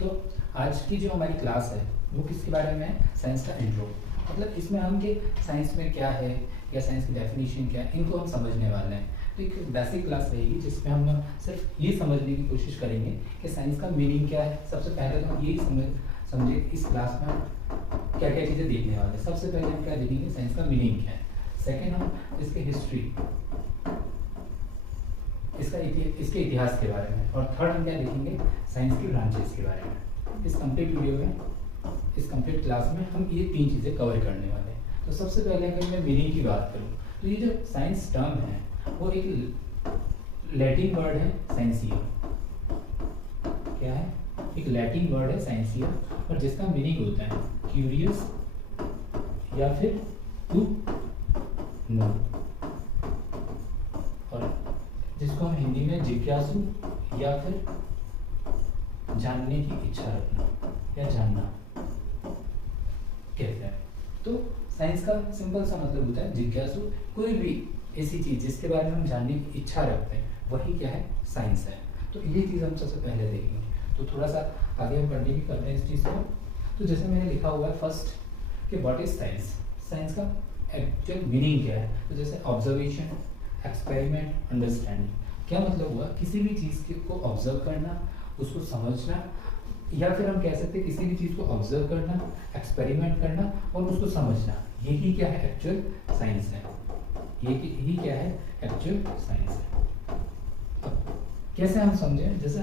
तो आज की जो हमारी क्लास है वो किसके बारे में है? साइंस का इंट्रो। मतलब इसमें हम कि साइंस में क्या है या साइंस की डेफिनेशन क्या है, इनको हम समझने वाले हैं। तो एक बेसिक क्लास रहेगी जिसमें हम सिर्फ ये समझने की कोशिश करेंगे कि साइंस का मीनिंग क्या है। सबसे पहले तो हम यही समझे इस क्लास में क्या क्या चीज़ें देखने वाले हैं। सबसे पहले हम क्या देखेंगे? साइंस का मीनिंग क्या है। सेकेंड, हम इसके हिस्ट्री, इसके इतिहास के बारे में। और थर्ड, हम क्या देखेंगे? साइंस की ब्रांचेस के बारे में। इस कंप्लीट वीडियो में, इस कंप्लीट क्लास में हम ये 3 चीज़ें कवर करने वाले हैं। तो सबसे पहले अगर मैं मीनिंग की बात करूँ तो ये जो साइंस टर्म है वो एक लैटिन वर्ड है, साइंसिया। क्या है? एक लैटिन वर्ड है, साइंसिया, और जिसका मीनिंग होता है क्यूरियस या फिर टू नो, और जिसको हम हिंदी में जिज्ञासु या फिर जानने की इच्छा रखना या जानना कहते हैं। तो साइंस का सिंपल सा मतलब होता है जिज्ञासु। कोई भी ऐसी चीज़ जिसके बारे में हम जानने की इच्छा रखते हैं वही क्या है? साइंस है। तो ये चीज़ हम सबसे पहले देखेंगे। तो थोड़ा सा आगे हम कंटिन्यू करते हैं इस चीज़ को। तो जैसे मैंने लिखा हुआ है फर्स्ट कि व्हाट इज साइंस। साइंस का एक्चुअल मीनिंग क्या है? तो जैसे ऑब्जर्वेशन, एक्सपेरिमेंट, अंडरस्टैंडिंग। क्या मतलब हुआ? किसी भी चीज़ को ऑब्जर्व करना, उसको समझना, या फिर हम कह सकते हैं किसी भी चीज़ को ऑब्जर्व करना, एक्सपेरिमेंट करना और उसको समझना। यही क्या है? एक्चुअल साइंस है। यही क्या है? एक्चुअल साइंस है। अब कैसे हम समझें? जैसे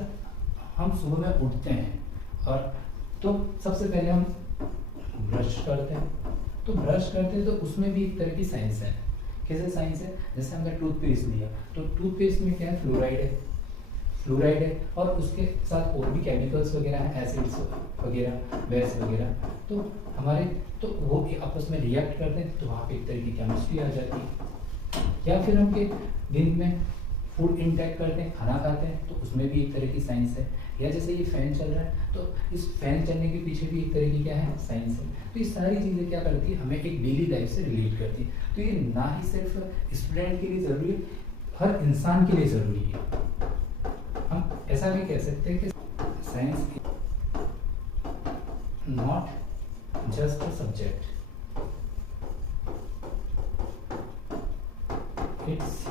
हम सुबह में उठते हैं और तो सबसे पहले हम ब्रश करते हैं। तो ब्रश करते हैं तो उसमें भी एक तरह की साइंस है। कैसे साइंस है? जैसे हमने टूथपेस्ट लिया तो टूथपेस्ट में क्या है? फ्लोराइड है और उसके साथ और भी केमिकल्स वगैरह हैं, एसिड्स वगैरह, बेस वगैरह। तो हमारे तो वो आपस में रिएक्ट करते हैं तो वहाँ पे एक तरह की केमिस्ट्री आ जाती है। या फिर हम के दिन में फूड इंटेक करते हैं, खाना खाते हैं, तो उसमें भी एक तरह की साइंस है। या जैसे ये फैन चल रहा है तो इस फैन चलने के पीछे भी एक तरह की क्या है? साइंस है। तो ये सारी चीज़ें क्या करती है? हमें एक डेली लाइफ से रिलेट करती है। तो ये ना ही सिर्फ स्टूडेंट के लिए ज़रूरी है, हर इंसान के लिए ज़रूरी है। हम ऐसा भी कह सकते हैं कि science not just a subject, it's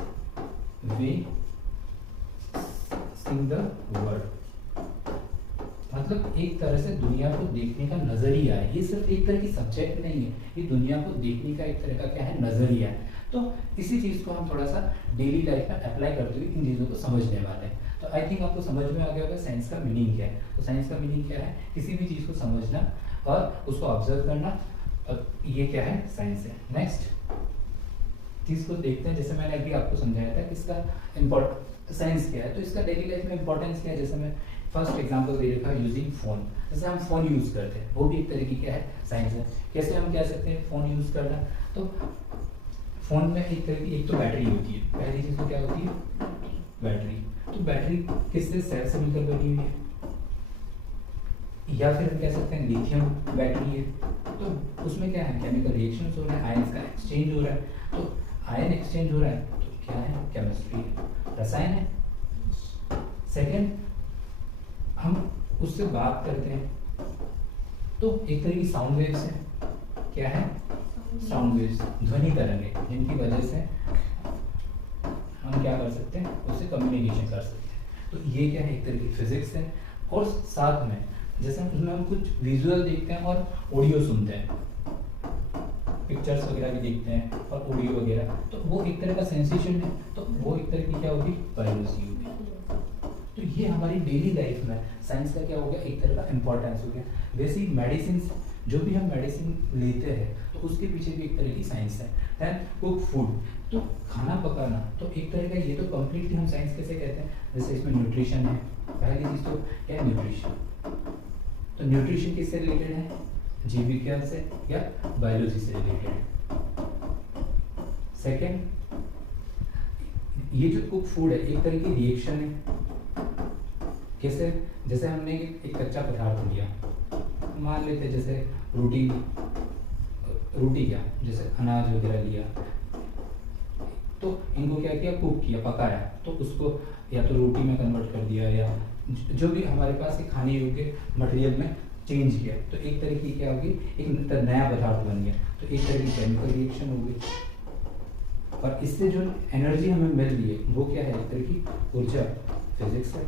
way seeing the world. मतलब एक तरह से दुनिया को देखने का नजरिया है। ये सिर्फ एक तरह की सब्जेक्ट नहीं है, ये दुनिया को देखने का एक तरह का क्या है? नजरिया है। तो इसी चीज़ को हम थोड़ा सा डेली लाइफ में अप्लाई करते हुए इन चीज़ों को समझने वाले हैं। तो आई थिंक आपको समझ में आ गया होगा साइंस का मीनिंग क्या है। तो साइंस का मीनिंग क्या है? किसी भी चीज़ को समझना और उसको ऑब्जर्व करना, और ये क्या है? साइंस है। नेक्स्ट चीज़ को देखते हैं। जैसे मैंने अभी आपको समझाया था कि इसका साइंस क्या है, तो इसका डेली लाइफ में इंपॉर्टेंस क्या है। जैसे मैं फर्स्ट एग्जांपल दे रखा है यूजिंग फ़ोन। जैसे हम फ़ोन यूज़ करते हैं वो भी एक तरह की क्या है? साइंस है। कैसे हम कह सकते हैं फ़ोन यूज़ करना? तो फ़ोन में एक तरह की एक तो बैटरी होती है। पहली चीज़ तो क्या होती है? बैटरी। तो बैटरी किससे? सेल से मिलकर बनी हुई है। या फिर हम कह सकते हैं लिथियम बैटरी है। तो उसमें क्या है? केमिकल रिएक्शंस हो रहे हैं, आयंस का एक्सचेंज हो रहा है। तो आयन एक्सचेंज हो रहा है तो क्या है? केमिस्ट्री है, रसायन है। सेकेंड, हम उससे बात करते हैं तो एक तरह की साउंड वेव्स है। क्या है? साउंड वेव्स, ध्वनि तरंगे, जिनकी वजह से हम क्या कर सकते हैं? उससे कम्युनिकेशन कर सकते हैं। तो ये क्या है? एक तरह की फिजिक्स है। और साथ में जैसे उसमें हम कुछ विजुअल देखते हैं और ऑडियो सुनते हैं, पिक्चर्स वगैरह भी देखते हैं और ऑडियो वगैरह, तो वो एक तरह का सेंसेशन है। तो वो एक तरह की क्या होगी? बायोलॉजी होगी। तो ये हमारी डेली लाइफ में साइंस का क्या हो गया? एक तरह का इंपॉर्टेंस हो गया। वैसे ही मेडिसिन, जो भी हम मेडिसिन लेते हैं तो उसके पीछे भी एक तरह की साइंस है। दैन कुक फूड, तो खाना पकाना, तो एक तरह का ये तो कंप्लीटली हम साइंस कैसे कहते हैं? जैसे इसमें न्यूट्रिशन है। पहली चीज़ तो क्या है? न्यूट्रिशन। तो न्यूट्रिशन किससे रिलेटेड है? जीव विज्ञान से या बायोलॉजी से रिलेटेड है। सेकेंड, ये जो कुक फूड है एक तरह की रिएक्शन है। कैसे? जैसे हमने एक कच्चा पदार्थ लिया, मान लेते जैसे रोटी क्या, जैसे अनाज वगैरह लिया, तो इनको क्या किया? कुक किया, पकाया, तो उसको या तो रोटी में कन्वर्ट कर दिया या जो भी हमारे पास एक खाने योग्य मटेरियल में चेंज किया, तो एक तरह की क्या होगी, एक नया पदार्थ बन गया, तो एक तरह की केमिकल रिएक्शन होगी। और इससे जो एनर्जी हमें मिल रही है वो क्या है, एक तरह की ऊर्जा, फिजिक्स है।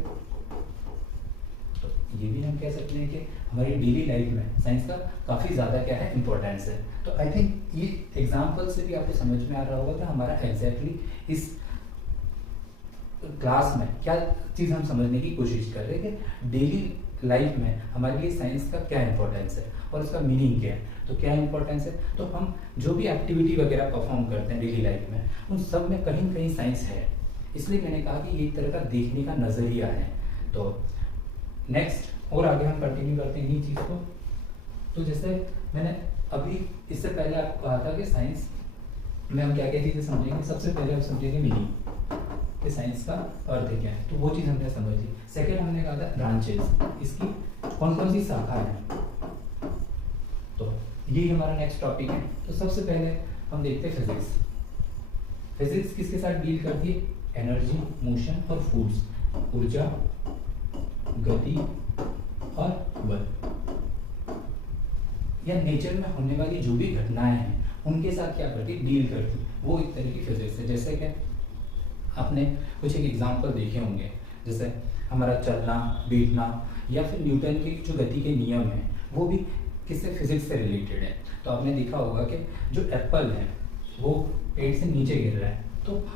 तो ये भी हम कह सकते हैं कि हमारी डेली लाइफ में साइंस का काफ़ी ज़्यादा क्या है, इम्पोर्टेंस है। तो आई थिंक ये एग्जाम्पल से भी आपको समझ में आ रहा होगा कि हमारा एग्जैक्टली इस क्लास में क्या चीज़ हम समझने की कोशिश कर रहे हैं कि डेली लाइफ में हमारे लिए साइंस का क्या इंपॉर्टेंस है और उसका मीनिंग क्या है। तो क्या इंपॉर्टेंस है, तो हम जो भी एक्टिविटी वगैरह परफॉर्म करते हैं डेली लाइफ में, उन सब में कहीं न कहीं साइंस है। इसलिए मैंने कहा कि ये एक तरह का देखने का नज़रिया है। तो नेक्स्ट और आगे हम कंटिन्यू करते हैं इन्हीं चीज़ को। तो जैसे मैंने अभी इससे पहले आपको कहा था कि साइंस में हम क्या क्या चीज़ें समझेंगे। सबसे पहले हम समझेंगे मीनिंग कि साइंस का अर्थ क्या है, तो वो चीज़ हमने समझ ली। सेकेंड हमने कहा था ब्रांचेस, इसकी कौन कौन सी शाखा है, तो यही हमारा नेक्स्ट टॉपिक है। तो सबसे पहले हम देखते हैं फिजिक्स। फिजिक्स किसके साथ डील करती है, एनर्जी, मोशन और फोर्स, ऊर्जा, गति और बल, या नेचर में होने वाली जो भी घटनाएं हैं उनके साथ क्या करती है, डील करती, वो एक तरह की फिजिक्स है। जैसे कि आपने कुछ एक एग्जाम्पल देखे होंगे, जैसे हमारा चलना, बैठना, या फिर न्यूटन के जो गति के नियम हैं वो भी किससे, फिजिक्स से रिलेटेड है। तो आपने देखा होगा कि जो एप्पल है वो पेड़ से नीचे गिर रहा है, तो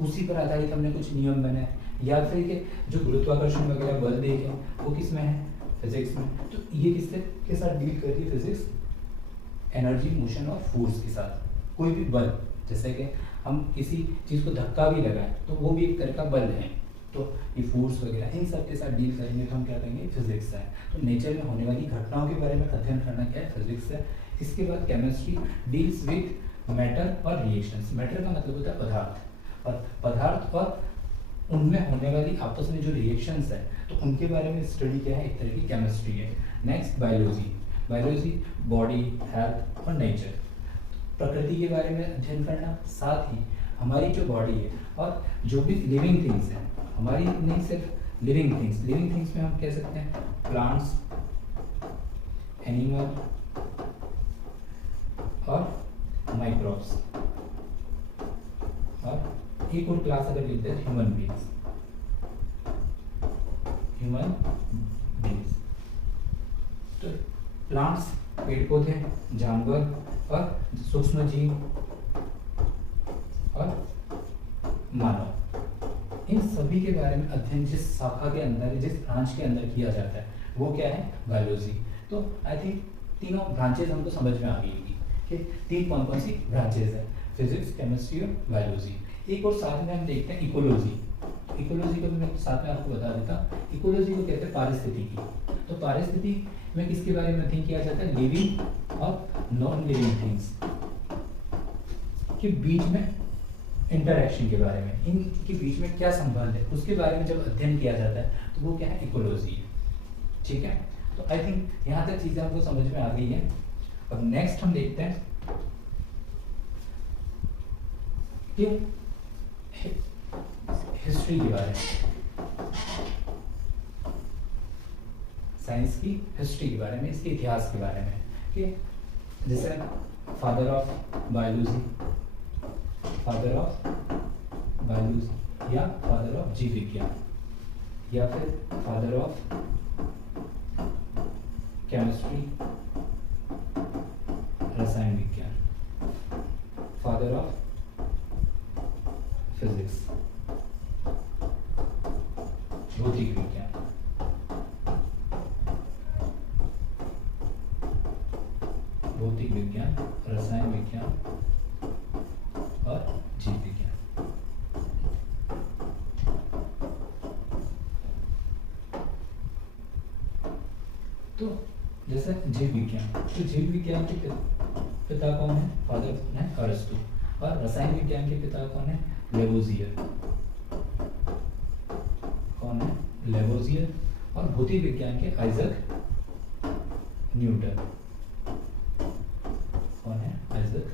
उसी पर आधारित हमने कुछ नियम बनाए, या फिर कि जो गुरुत्वाकर्षण वगैरह बल देखे वो किस में है, फिजिक्स में। तो ये किससे के साथ डील करती है फिजिक्स, एनर्जी, मोशन और फोर्स के साथ। कोई भी बल, जैसे कि हम किसी चीज़ को धक्का भी लगाएं तो वो भी एक तरह का बल है, तो ये फोर्स वगैरह इन सब के साथ डील करेंगे तो हम क्या करेंगे, फिजिक्स है। तो नेचर में होने वाली घटनाओं के बारे में अध्ययन करना क्या है, फिजिक्स है। इसके बाद केमिस्ट्री डील्स विथ मैटर और रिएक्शंस। मैटर का मतलब होता है पदार्थ, और पदार्थ और उनमें होने वाली आपस में जो रिएक्शंस है तो उनके बारे में स्टडी क्या है, एक तरह की केमिस्ट्री है। Next biology, biology body, health और नेचर, प्रकृति के बारे में अध्ययन करना, साथ ही हमारी जो बॉडी है और जो भी लिविंग थिंग्स हैं, हमारी नहीं सिर्फ लिविंग थिंग्स में हम कह सकते हैं प्लांट्स, एनिमल और माइक्रोब्स, और एक और क्लास अगर लेते हैं ह्यूमन बीइंग्स। तो प्लांट्स पेड़ पौधे, जानवर और सूक्ष्म जीव और मानव, इन सभी के बारे में अध्ययन जिस शाखा के अंदर, जिस ब्रांच के अंदर किया जाता है वो क्या है, बायोलॉजी। तो आई थिंक तीनों ब्रांचेज हमको समझ में आ गई होगी कि तीन कौन कौन सी ब्रांचेज है, फिजिक्स, केमिस्ट्री और बायोलॉजी। एक और साथ में हम देखते हैं इकोलॉजी। इकोलॉजी को मैं साथ में आपको बता देता हूँ। इकोलॉजी को कहते हैं पारिस्थितिकी। तो पारिस्थितिकी में किसके बारे में अध्ययन किया जाता है, लिविंग और नॉन लिविंग थिंग्स के बीच में इंटरैक्शन के बारे में, इनके बीच में क्या संबंध है उसके बारे में जब अध्ययन किया जाता है तो वो क्या है, इकोलॉजी है। ठीक है, तो आई थिंक यहाँ तक चीज़ें हमको समझ में आ गई है। अब नेक्स्ट हम देखते हैं कि हिस्ट्री के बारे में, साइंस की हिस्ट्री के बारे में, इसके इतिहास के बारे में, कि जैसे फादर ऑफ बायोलॉजी या फादर ऑफ जीव विज्ञान, या फिर फादर ऑफ केमिस्ट्री, रसायन विज्ञान, फादर ऑफ फिजिक्स, भौतिक विज्ञान, रसायन विज्ञान और जीव विज्ञान। तो जैसे जीव विज्ञान, तो जीव विज्ञान के पिता कौन है, फादर कौन है, अरस्तु। और रसायन विज्ञान के पिता कौन है, लेवोजियर। कौन है, लेवोजियर। और भौतिक विज्ञान के आइजक न्यूटन। कौन है, आइजक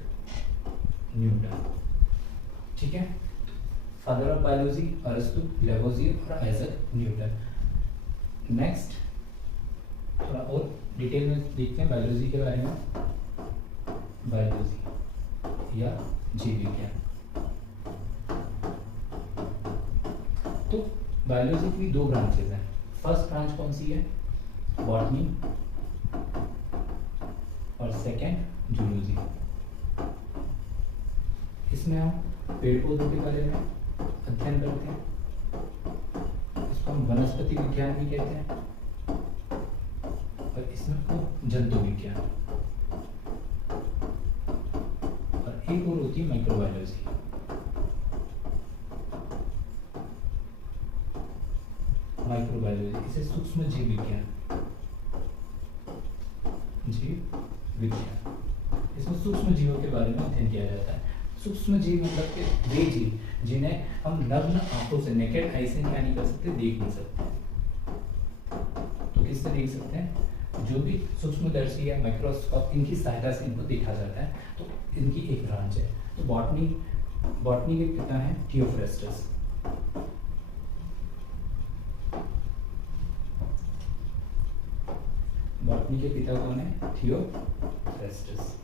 न्यूटन। ठीक है, फादर ऑफ बायोलॉजी अरस्तु, लेवोजियर और आइजक न्यूटन। नेक्स्ट थोड़ा और डिटेल में देखते हैं बायोलॉजी के बारे में। बायोलॉजी या जीव विज्ञान, तो बायोलॉजी की 2 ब्रांचेज हैं। फर्स्ट ब्रांच कौन सी है? बॉटनी, और सेकेंड जूलॉजी। इसमें हम पेड़ पौधों के बारे में अध्ययन करते हैं, इसको हम वनस्पति विज्ञान भी कहते हैं, और इसमें को जंतु विज्ञान, और एक और होती है माइक्रोबायोलॉजी। माइक्रोबायोलॉजी इसे सूक्ष्म जीव विज्ञान, जीव विज्ञान, इसमें सूक्ष्म जीवों के बारे में अध्ययन किया जाता है। सूक्ष्म जीव मतलब कि वे जीव जिन्हें हम नग्न आंखों से, नेकेड आई से क्या नहीं कर सकते, देख नहीं सकते। तो किससे देख सकते हैं? जो भी सूक्ष्मदर्शी या माइक्रोस्कोप, इनकी सहायता से इनको देखा जाता है। तो इनकी एक ब्रांच है। तो बॉटनी के पिता हैं थियोफ्रेस्टस। बॉटनी के पिता कौन है? थियोफ्रेस्टस।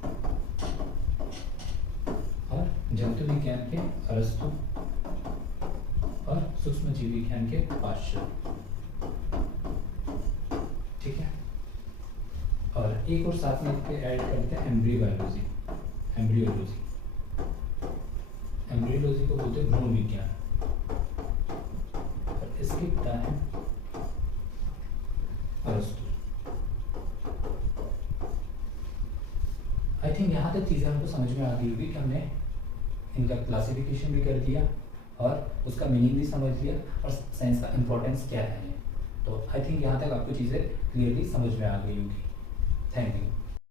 और जंतु विज्ञान के अरस्तु, और सूक्ष्म जीव विज्ञान के पाश्चर। ठीक है। और एक और साथ में ऐड करते हैं एम्ब्रियोलॉजी। एम्ब्रियोलॉजी को बोलते हैं भ्रूण विज्ञान, और इसके पिता है अरस्तु। आई थिंक यहाँ तक चीज़ें हमको समझ में आ गई होगी कि हमने इनका क्लासिफिकेशन भी कर दिया और उसका मीनिंग भी समझ लिया, और साइंस का इम्पोर्टेंस क्या है। तो आई थिंक यहाँ तक आपको चीज़ें क्लियरली समझ में आ गई होगी। Thank you.